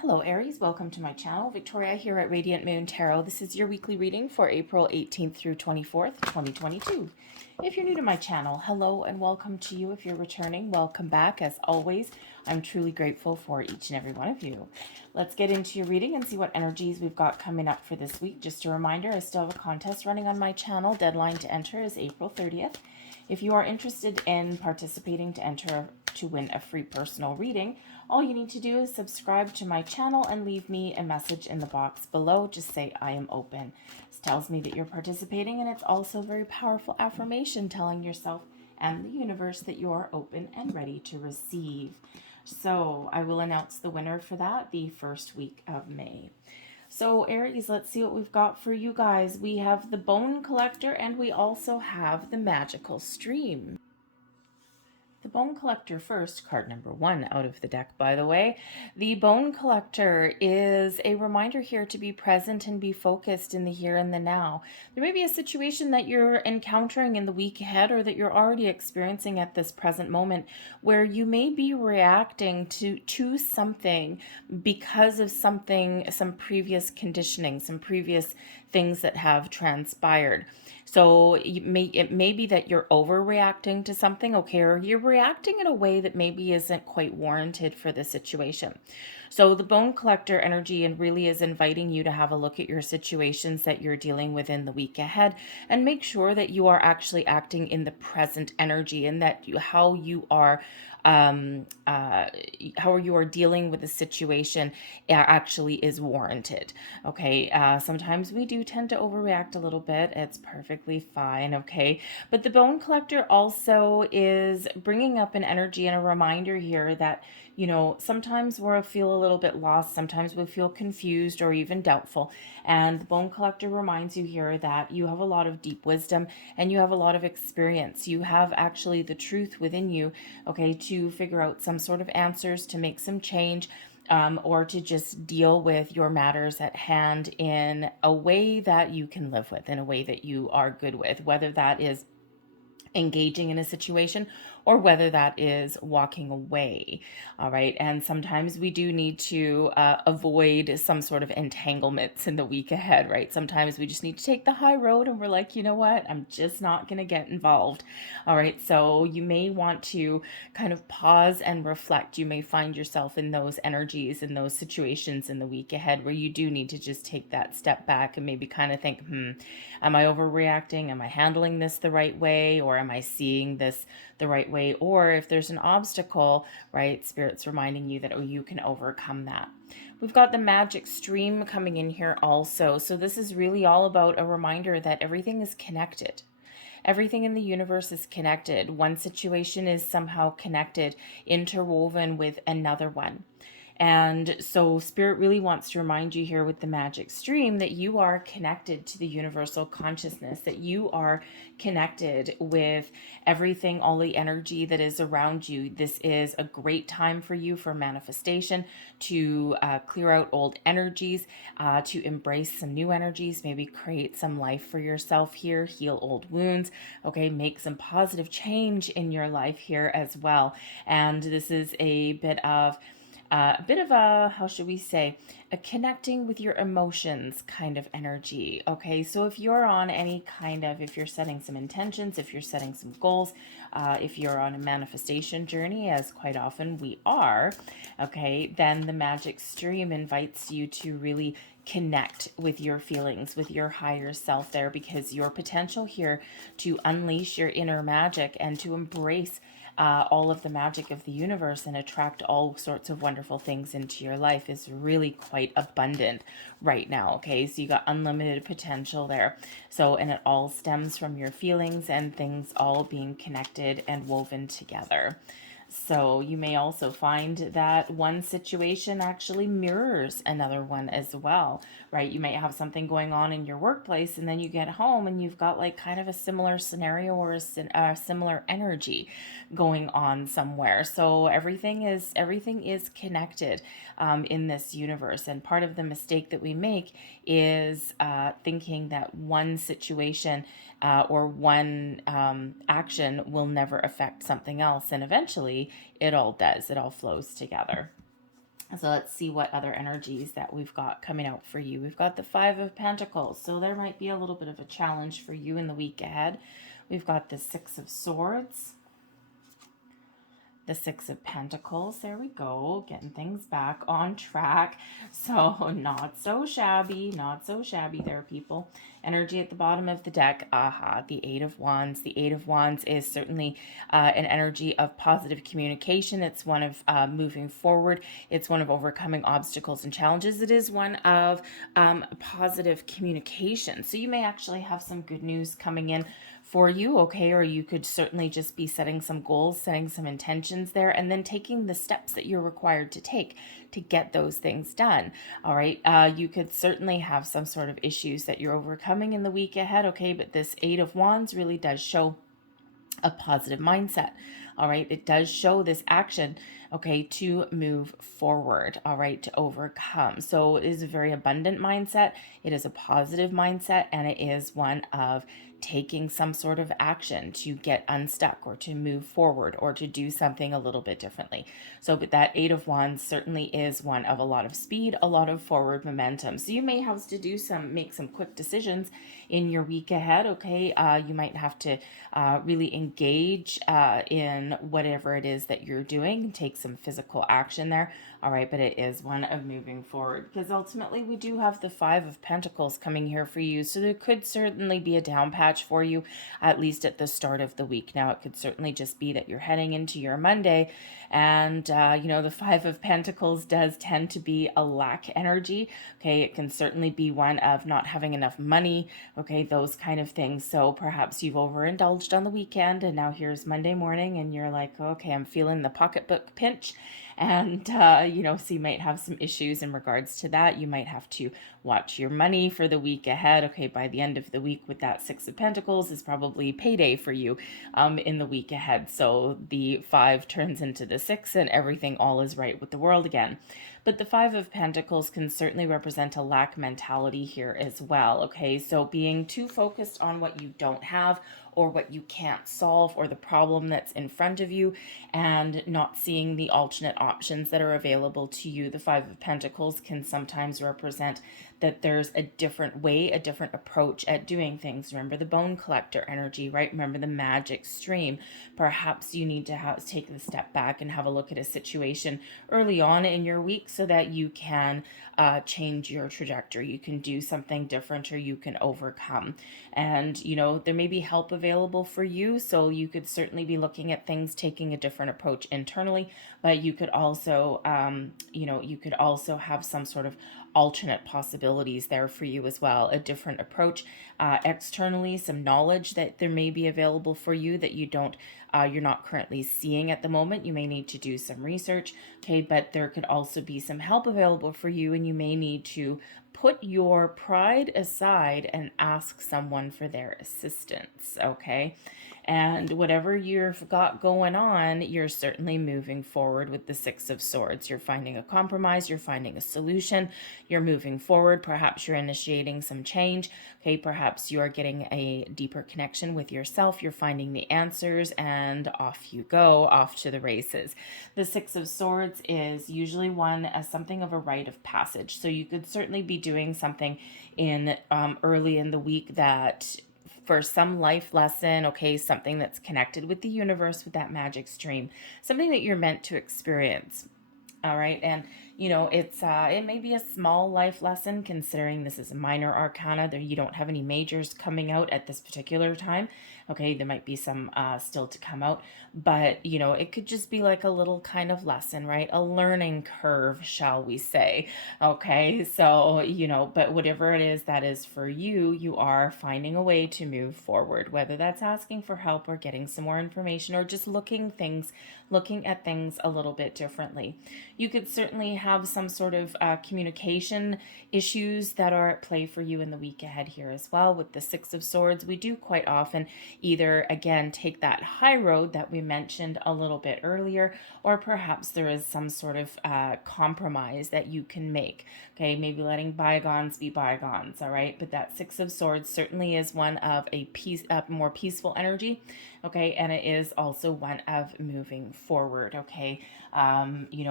Hello Aries, welcome to my channel. Victoria here at Radiant Moon Tarot. This is your weekly reading for April 18th through 24th, 2022. If you're new to my channel, hello and welcome to you. If you're returning, welcome back. As always, I'm truly grateful for each and every one of you. Let's get into your reading and see what energies we've got coming up for this week. Just a reminder, I still have a contest running on my channel. Deadline to enter is April 30th. If you are interested in participating to enter to win a free personal reading, all you need to do is subscribe to my channel and leave me a message in the box below. Just say, I am open. This tells me that you're participating, and it's also a very powerful affirmation telling yourself and the universe that you are open and ready to receive. So I will announce the winner for that the first week of May. So Aries, let's see what we've got for you guys. We have the Bone Collector, and we also have the Magical Stream. The Bone Collector first, card number 1 out of the deck, by the way. The Bone Collector is a reminder here to be present and be focused in the here and the now. There may be a situation that you're encountering in the week ahead, or that you're already experiencing at this present moment, where you may be reacting to something because of something, some previous conditioning, some previous things that have transpired. So it may be that you're overreacting to something, okay, or you're reacting in a way that maybe isn't quite warranted for the situation. So the Bone Collector energy and really is inviting you to have a look at your situations that you're dealing with in the week ahead, and make sure that you are actually acting in the present energy, and that how you are how you are dealing with the situation actually is warranted. Okay, sometimes we do tend to overreact a little bit. It's perfectly fine. Okay, but the Bone Collector also is bringing up an energy and a reminder here that, you know, sometimes we feel a little bit lost, sometimes we feel confused or even doubtful. And the Bone Collector reminds you here that you have a lot of deep wisdom and you have a lot of experience. You have actually the truth within you, okay, to figure out some sort of answers, to make some change, or to just deal with your matters at hand in a way that you can live with, in a way that you are good with, whether that is engaging in a situation or whether that is walking away. All right. And sometimes we do need to avoid some sort of entanglements in the week ahead, right? Sometimes we just need to take the high road and we're like, you know what? I'm just not going to get involved. All right. So you may want to kind of pause and reflect. You may find yourself in those energies, in those situations in the week ahead where you do need to just take that step back and maybe kind of think, am I overreacting? Am I handling this the right way? Or am I seeing this the right way? Or if there's an obstacle, right, Spirit's reminding you that, oh, you can overcome that. We've got the Magic Stream coming in here also. So this is really all about a reminder that everything is connected. Everything in the universe is connected. One situation is somehow connected, interwoven with another one. And so Spirit really wants to remind you here with the Magic Stream that you are connected to the universal consciousness, that you are connected with everything, all the energy that is around you. This is a great time for you for manifestation, to clear out old energies, to embrace some new energies, maybe create some life for yourself here, heal old wounds, okay, make some positive change in your life here as well. And this is a bit of a, how should we say, a connecting with your emotions kind of energy. Okay, so if you're on any kind of, if you're setting some intentions, if you're setting some goals, if you're on a manifestation journey, as quite often we are, okay, then the Magic Stream invites you to really connect with your feelings, with your higher self there, because your potential here to unleash your inner magic and to embrace all of the magic of the universe and attract all sorts of wonderful things into your life is really quite abundant right now. Okay, so you got unlimited potential there. So, and it all stems from your feelings and things all being connected and woven together. So you may also find that one situation actually mirrors another one as well, right? You may have something going on in your workplace and then you get home and you've got like kind of a similar scenario or a similar energy going on somewhere. So everything is connected in this universe. And part of the mistake that we make is thinking that one situation or one action will never affect something else. And eventually it all does. It all flows together. So let's see what other energies that we've got coming out for you. We've got the Five of Pentacles. So there might be a little bit of a challenge for you in the week ahead. We've got the Six of Swords, the Six of Pentacles. There we go, getting things back on track. So not so shabby, not so shabby there, people. Energy at the bottom of the deck, the Eight of Wands. The Eight of Wands is certainly an energy of positive communication. It's one of moving forward. It's one of overcoming obstacles and challenges. It is one of positive communication. So you may actually have some good news coming in for you, okay? Or you could certainly just be setting some goals, setting some intentions there, and then taking the steps that you're required to take to get those things done. All right. You could certainly have some sort of issues that you're overcoming in the week ahead, okay? But this Eight of Wands really does show a positive mindset. All right. It does show this action, okay, to move forward, all right, to overcome. So it is a very abundant mindset. It is a positive mindset, and it is one of taking some sort of action to get unstuck or to move forward or to do something a little bit differently. So but that Eight of Wands certainly is one of a lot of speed, a lot of forward momentum. So you may have to make some quick decisions in your week ahead, okay? You might have to really engage in whatever it is that you're doing, take some physical action there. All right, but it is one of moving forward, because ultimately we do have the Five of Pentacles coming here for you. So there could certainly be a down patch for you, at least at the start of the week. Now, it could certainly just be that you're heading into your Monday, and the Five of Pentacles does tend to be a lack energy. Okay, it can certainly be one of not having enough money. Okay, those kind of things. So perhaps you've overindulged on the weekend, and now here's Monday morning, and you're like, okay, I'm feeling the pocketbook pinch. And, so you might have some issues in regards to that. You might have to watch your money for the week ahead. Okay, by the end of the week with that Six of Pentacles is probably payday for you in the week ahead. So the five turns into the six, and everything all is right with the world again. But the Five of Pentacles can certainly represent a lack mentality here as well. Okay, so being too focused on what you don't have or what you can't solve or the problem that's in front of you, and not seeing the alternate options that are available to you. The Five of Pentacles can sometimes represent that there's a different way, a different approach at doing things. Remember the bone collector energy, right? Remember the magic stream. Perhaps you need to take the step back and have a look at a situation early on in your week so that you can change your trajectory. You can do something different, or you can overcome. And, there may be help available for you. So you could certainly be looking at things, taking a different approach internally, but you could also, have some sort of alternate possibilities there for you as well. A different approach externally, some knowledge that there may be available for you that you're not currently seeing at the moment. You may need to do some research, okay, but there could also be some help available for you, and you may need to put your pride aside and ask someone for their assistance, okay? And whatever you've got going on, you're certainly moving forward with the Six of Swords. You're finding a compromise, you're finding a solution, you're moving forward. Perhaps you're initiating some change, okay? Perhaps you are getting a deeper connection with yourself. You're finding the answers, and off you go, off to the races. The Six of Swords is usually one as something of a rite of passage. So you could certainly be doing something in early in the week that for some life lesson, okay, something that's connected with the universe, with that magic stream, something that you're meant to experience. All right. And, it may be a small life lesson, considering this is a minor arcana. There, you don't have any majors coming out at this particular time. Okay. There might be some still to come out, but, it could just be like a little kind of lesson, right? A learning curve, shall we say. Okay. So, but whatever it is that is for you, you are finding a way to move forward, whether that's asking for help or getting some more information, or just looking at things a little bit differently. You could certainly have some sort of communication issues that are at play for you in the week ahead here as well. With the Six of Swords, we do quite often either, again, take that high road that we mentioned a little bit earlier, or perhaps there is some sort of compromise that you can make. Okay, maybe letting bygones be bygones, all right? But that Six of Swords certainly is one of a more peaceful energy, okay? And it is also one of moving forward, okay?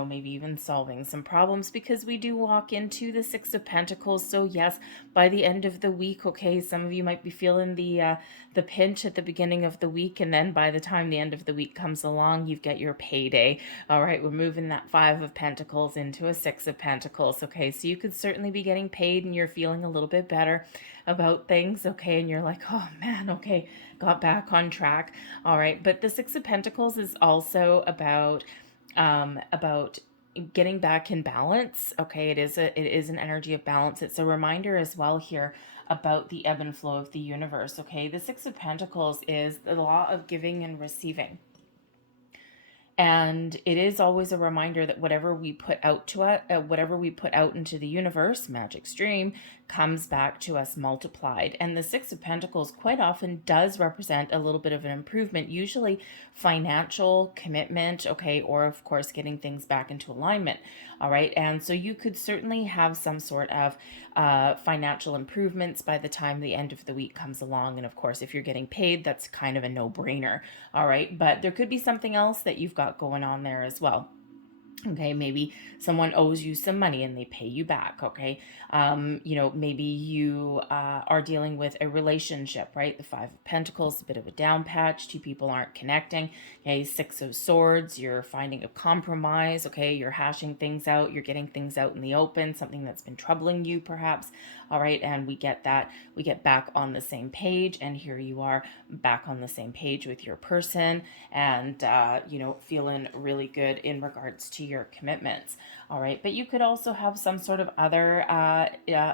Maybe even solving some some problems, because we do walk into the Six of Pentacles. So yes, by the end of the week, okay, some of you might be feeling the pinch at the beginning of the week, and then by the time the end of the week comes along, you've got your payday. All right, we're moving that Five of Pentacles into a Six of Pentacles. Okay, so you could certainly be getting paid and you're feeling a little bit better about things. Okay, and you're like, oh man, okay, got back on track. All right, but the Six of Pentacles is also about getting back in balance. Okay, it is an energy of balance. It's a reminder as well here about the ebb and flow of the universe. Okay, the Six of Pentacles is the law of giving and receiving. And it is always a reminder that whatever we put out to it, whatever we put out into the universe, magic stream, comes back to us multiplied. And the Six of Pentacles quite often does represent a little bit of an improvement, usually financial commitment, okay, or of course getting things back into alignment. All right, and so you could certainly have some sort of financial improvements by the time the end of the week comes along. And of course, if you're getting paid, that's kind of a no-brainer. All right, but there could be something else that you've got going on there as well. Okay, maybe someone owes you some money and they pay you back. Okay, maybe you are dealing with a relationship, right? The Five of Pentacles, a bit of a down patch. Two people aren't connecting. Okay, Six of Swords, you're finding a compromise. Okay, you're hashing things out. You're getting things out in the open. Something that's been troubling you, perhaps. All right, and we get back on the same page, and here you are back on the same page with your person, and feeling really good in regards to your commitments. All right, but you could also have some sort of other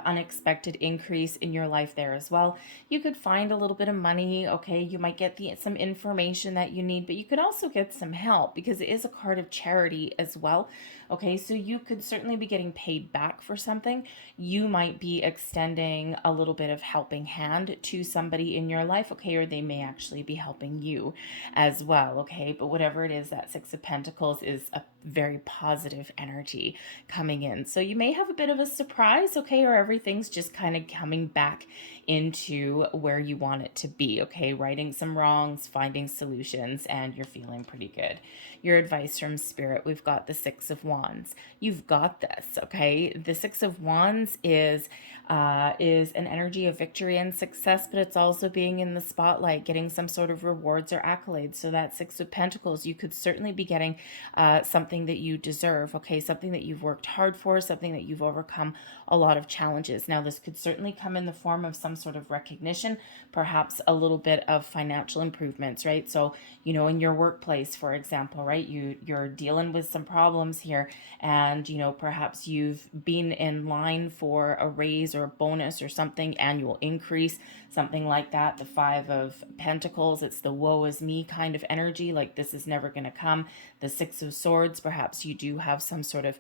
unexpected increase in your life there as well. You could find a little bit of money. Okay, you might get some information that you need, but you could also get some help, because it is a card of charity as well. Okay, so you could certainly be getting paid back for something. You might be extending a little bit of helping hand to somebody in your life, okay, or they may actually be helping you as well, okay. But whatever it is, that Six of Pentacles is a very positive energy coming in. So you may have a bit of a surprise, okay, or everything's just kind of coming back into where you want it to be, okay, righting some wrongs, finding solutions, and you're feeling pretty good. Your advice from Spirit, we've got the Six of Wands. You've got this, okay. The Six of Wands is an energy of victory and success, but it's also being in the spotlight, getting some sort of rewards or accolades. So that Six of Pentacles, you could certainly be getting something that you deserve, okay, something that you've worked hard for, something that you've overcome a lot of challenges. Now, this could certainly come in the form of some sort of recognition, perhaps a little bit of financial improvements, right? So, in your workplace, for example, right, you're dealing with some problems here, and perhaps you've been in line for a raise or a bonus or something, annual increase, something like that. The Five of Pentacles, it's the woe is me kind of energy, like this is never going to come. The Six of Swords, perhaps you do have some sort of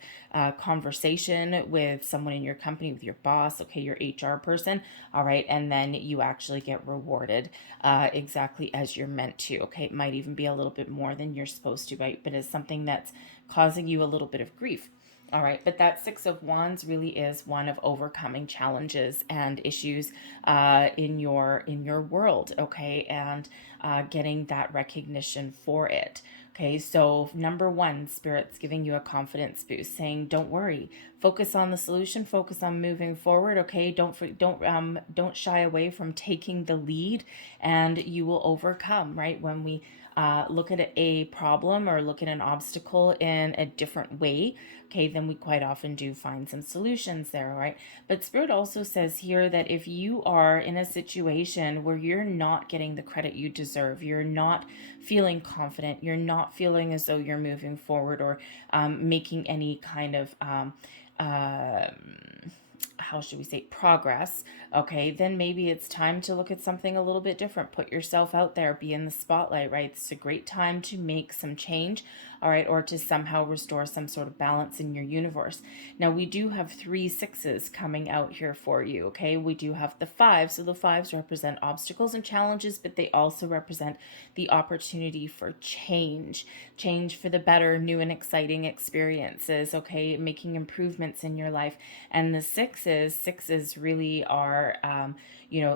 conversation with someone in your company, with your boss, okay, your HR person, all right, and then you actually get rewarded exactly as you're meant to, okay. It might even be a little bit more than you're supposed to, right, but it's something that's causing you a little bit of grief. All right, but that Six of Wands really is one of overcoming challenges and issues in your world, okay, and getting that recognition for it. Okay, so number one, Spirit's giving you a confidence boost, saying, "Don't worry, focus on the solution, focus on moving forward." Okay, don't shy away from taking the lead, and you will overcome. Right, when we look at a problem or look at an obstacle in a different way, okay, then we quite often do find some solutions there, right? But Spirit also says here that if you are in a situation where you're not getting the credit you deserve, you're not feeling confident, you're not feeling as though you're moving forward or making any kind of how should we say, progress, okay, then maybe it's time to look at something a little bit different. Put yourself out there, be in the spotlight, right? It's a great time to make some change, all right, or to somehow restore some sort of balance in your universe. Now, we do have 3 sixes coming out here for you, okay? We do have the 5, so the 5s represent obstacles and challenges, but they also represent the opportunity for change for the better, new and exciting experiences, okay, making improvements in your life. And the sixes really are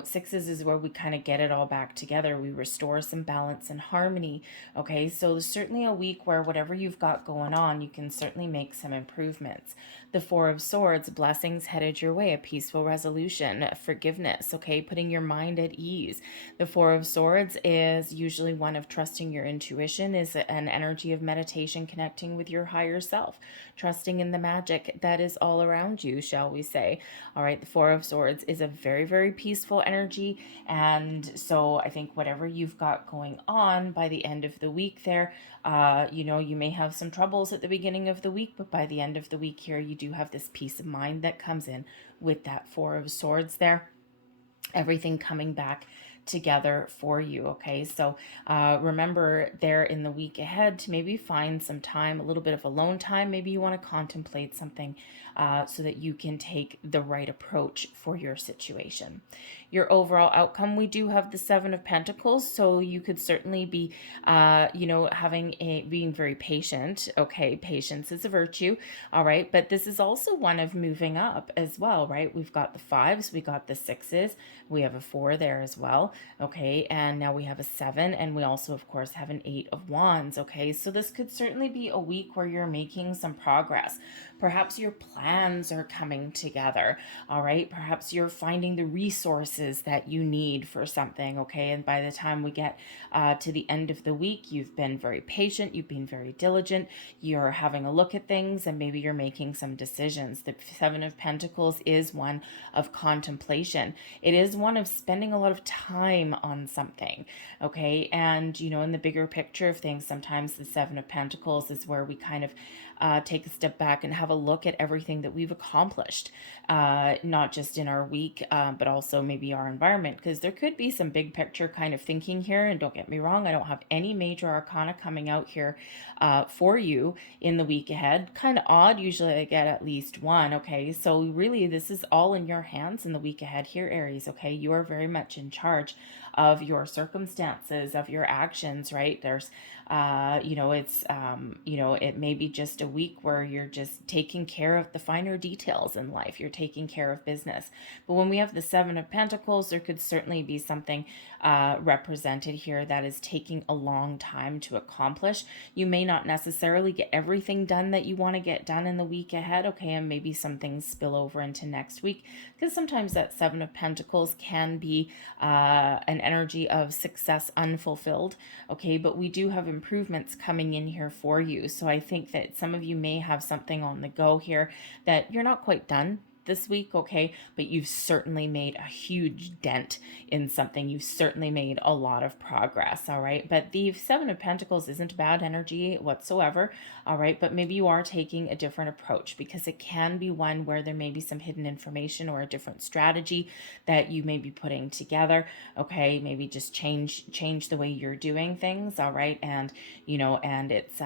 Sixes is where we kind of get it all back together. We restore some balance and harmony. Okay, so certainly a week where whatever you've got going on, you can certainly make some improvements. The Four of Swords, blessings headed your way, a peaceful resolution, forgiveness, okay, putting your mind at ease. The Four of Swords is usually one of trusting your intuition, is an energy of meditation, connecting with your higher self, trusting in the magic that is all around you, shall we say. All right, the Four of Swords is a very, very peaceful energy. And so I think whatever you've got going on by the end of the week there, you may have some troubles at the beginning of the week, but by the end of the week here, you do have this peace of mind that comes in with that Four of Swords there. Everything coming back together for you. Okay, so remember there in the week ahead to maybe find some time, a little bit of alone time. Maybe you want to contemplate something so that you can take the right approach for your situation. Your overall outcome, we do have the Seven of Pentacles, so you could certainly be, being very patient. Okay, patience is a virtue. All right, but this is also one of moving up as well, right? We've got the fives, we got the sixes, we have a four there as well. Okay, and now we have a seven, and we also, of course, have an Eight of Wands. Okay, so this could certainly be a week where you're making some progress. Perhaps your plans are coming together. All right, perhaps you're finding the resources that you need for something. Okay, and by the time we get to the end of the week, you've been very patient, you've been very diligent, you're having a look at things, and maybe you're making some decisions. The Seven of Pentacles is one of contemplation. It is one of spending a lot of time on something. Okay, and in the bigger picture of things, sometimes the Seven of Pentacles is where we kind of take a step back and have a look at everything that we've accomplished, not just in our week, but also maybe our environment, because there could be some big picture kind of thinking here. And don't get me wrong, I don't have any major arcana coming out here for you in the week ahead. Kind of odd. Usually I get at least one. Okay, so really this is all in your hands in the week ahead here, Aries. Okay, you are very much in charge of your circumstances, of your actions, right? There's it may be just a week where you're just taking care of the finer details in life. You're taking care of business. But when we have the Seven of Pentacles, there could certainly be something represented here that is taking a long time to accomplish. You may not necessarily get everything done that you want to get done in the week ahead, okay, and maybe some things spill over into next week, because sometimes that Seven of Pentacles can be an energy of success unfulfilled, okay, but we do have improvements coming in here for you. So I think that some of you may have something on the go here that you're not quite done this week, okay, but you've certainly made a huge dent in something. You've certainly made a lot of progress, all right? But the Seven of Pentacles isn't bad energy whatsoever, all right? But maybe you are taking a different approach, because it can be one where there may be some hidden information or a different strategy that you may be putting together, okay? Maybe just change the way you're doing things, all right? And it's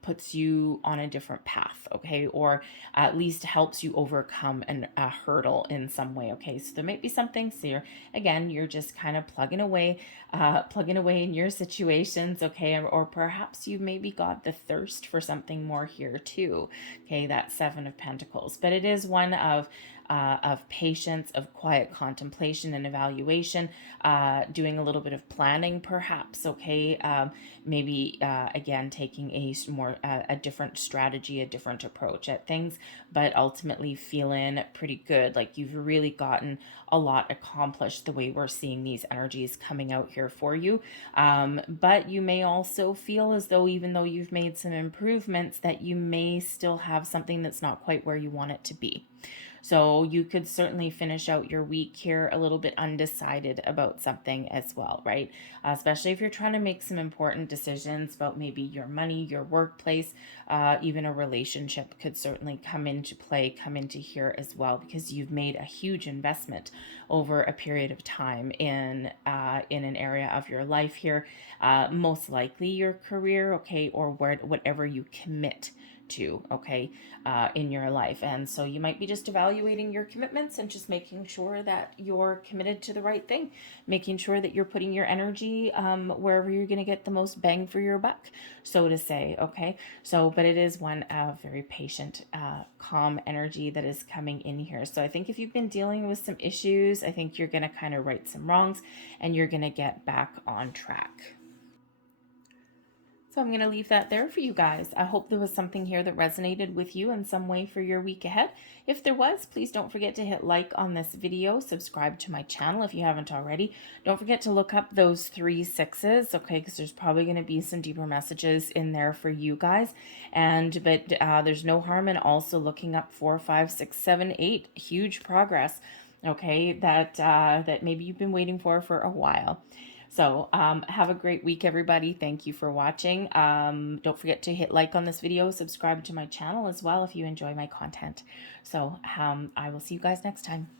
puts you on a different path, okay, or at least helps you overcome a hurdle in some way, okay. So there might be something, so you're just kind of plugging away in your situations, okay, or perhaps you maybe got the thirst for something more here too, okay, that Seven of Pentacles. But it is one of patience, of quiet contemplation and evaluation, doing a little bit of planning perhaps, okay, maybe again taking a different strategy, a different approach at things, but ultimately feeling pretty good, like you've really gotten a lot accomplished the way we're seeing these energies coming out here for you. But you may also feel as though, even though you've made some improvements, that you may still have something that's not quite where you want it to be. So you could certainly finish out your week here a little bit undecided about something as well, right? Especially if you're trying to make some important decisions about maybe your money, your workplace, even a relationship could certainly come into play, come into here as well, because you've made a huge investment over a period of time in an area of your life here, most likely your career, okay, or whatever you commit to, okay, in your life. And so you might be just evaluating your commitments and just making sure that you're committed to the right thing, making sure that you're putting your energy wherever you're going to get the most bang for your buck, so to say, okay? So, but it is one very patient, calm energy that is coming in here. So I think if you've been dealing with some issues, I think you're going to kind of right some wrongs and you're going to get back on track. So I'm going to leave that there for you guys. I hope there was something here that resonated with you in some way for your week ahead. If there was, please don't forget to hit like on this video, subscribe to my channel if you haven't already. Don't forget to look up those 3 6s, okay, because there's probably going to be some deeper messages in there for you guys. But there's no harm in also looking up 4, 5, 6, 7, 8. Huge progress, okay, that maybe you've been waiting for a while. So have a great week, everybody. Thank you for watching. Don't forget to hit like on this video, subscribe to my channel as well if you enjoy my content. So I will see you guys next time.